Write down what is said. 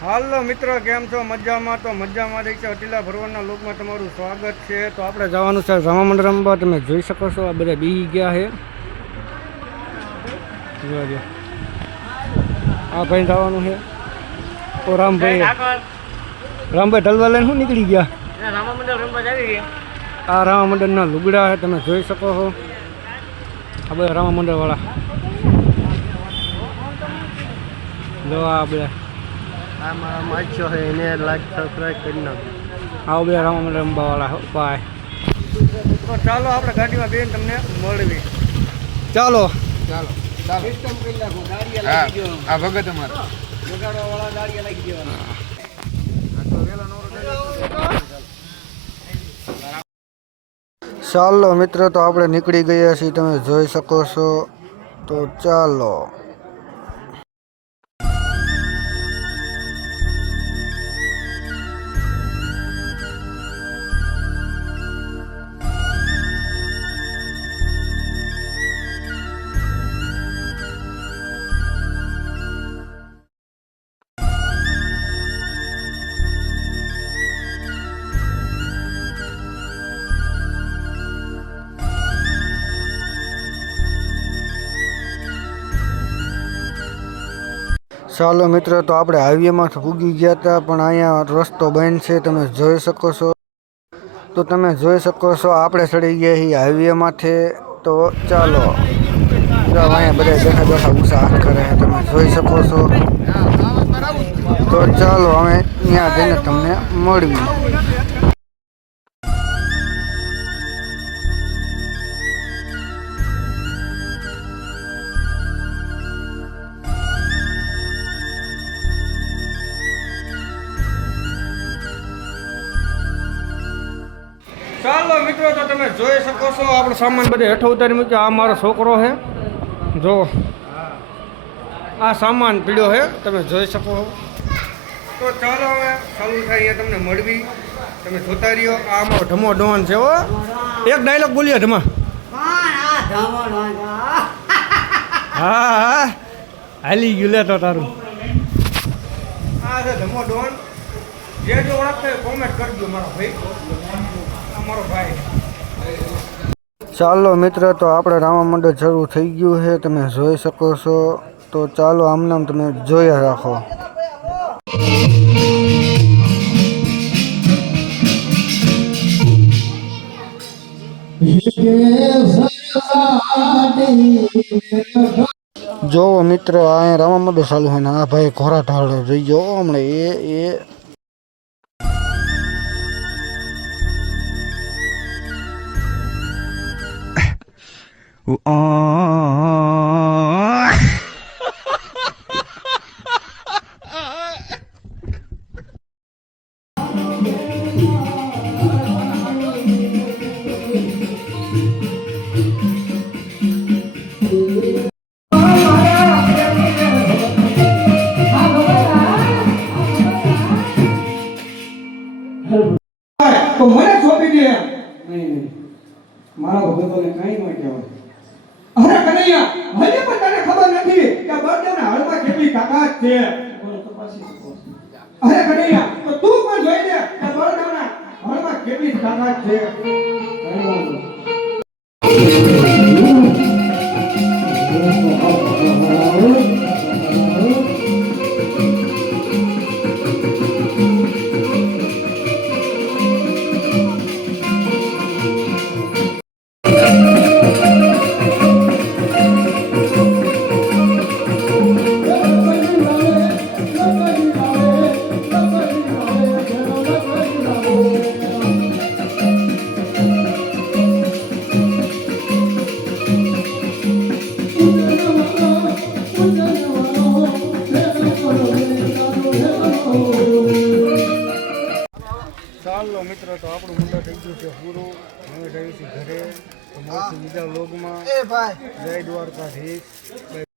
હાલો મિત્રો, કેમ છો? મજામાં? તો મજામાં રહી છે. અટીલા ભરવાડના લોકમાં તમારું સ્વાગત છે. તો આપણે જવાનું છે રામા મંડળ રમવા. તમે જોઈ શકો છો આ બધા બી ગયા છે. જોજો આ ભાઈ જવાનું છે. ઓ રામભાઈ ઢલવા લઈને શું નીકળી ગયા? રામા મંડળ રમવા જાવી છે. આ રામા મંડળના લુગડા છે, તમે જોઈ શકો છો. આ બધા રામા મંડળ વાળા લો આ બધા આમાં માછો છે એને લાઈક સબસ્ક્રાઇબ કરી નાખો. આવો બધા રામા મંડળ રમવા વાળા બાય. તો ચાલો આપણે ગાડીમાં બેન તમને મળવી. ચાલો ચાલો ચાલો સિસ્ટમ કરી નાખો. ગાડી લાગી ગયો. આ ભગત અમારો વગાડવા વાળા ગાડી લાગી દેવાના. ચાલો મિત્રો, તો આપણે નીકળી ગયા છીએ, તમે જોઈ શકો છો. તો ચાલો ચાલો મિત્રો, તો આપણે હાઈવેમાં પૂગી ગયા હતા, પણ અહીંયા રસ્તો બંધ છે, તમે જોઈ શકો છો. તો તમે જોઈ શકો છો આપણે ચડી ગયા છીએ હાઈવેમાંથી. તો ચાલો અહીંયા બધા બેઠા બેઠા ઊંચા હાથ કરે છે, તમે જોઈ શકો છો. તો ચાલો અમે ત્યાં જઈને તમને મળવી. ચાલો મિત્રો, તો તમે જોઈ શકો છો આપણો સામાન બધે હેઠો ઉતારી મૂક્યો. આ મારો છોકરો છે, જો આ સામાન પીડ્યો છે, તમે જોઈ શકો. તો ચાલો હવે ચાલુ થાય અહીંયા તમને મળવી. તમે જોતા રહ્યો. આ અમારો ઢમો ડોન છે. હો એક ડાયલોગ બોલીએ ઢમા. હા હા હાલી ગયું લે તો તારું. આ છે ઢમો ડોન. જે જો ઓળખતા કોમેન્ટ કરજો મારો ભાઈ. ચાલો મિત્ર, તો આપણે રામા મંડળ શરૂ થઈ ગયું છે, તમે જોઈ શકો છો. તો ચાલો આમનામ તમે જોયા રાખો. જોવો મિત્ર, અહીંયા રામા મંડળ ચાલુ છે ને આ ભાઈ ઘોડા ઢાળ રહી ગયો હમણાં. એ તો મને સોંપી દે. નહીં મારા ભગતોને કઈ ન કહેવાય. અરે કનૈયા, હજી પણ તને ખબર નથી કે બળદેવના હળમાં કેટલી તાકાત છે. અરે કનૈયા, તો તું પણ જોઈ લે કે બળદેવના હળમાં કેટલી તાકાત છે. ચાલો મિત્રો, તો આપણું મંડળ થઈ ગયું છે પૂરું. હવે જઈએ છીએ ઘરે. તો મળશું બીજા વ્લોગમાં. જય દ્વારકાધીશ.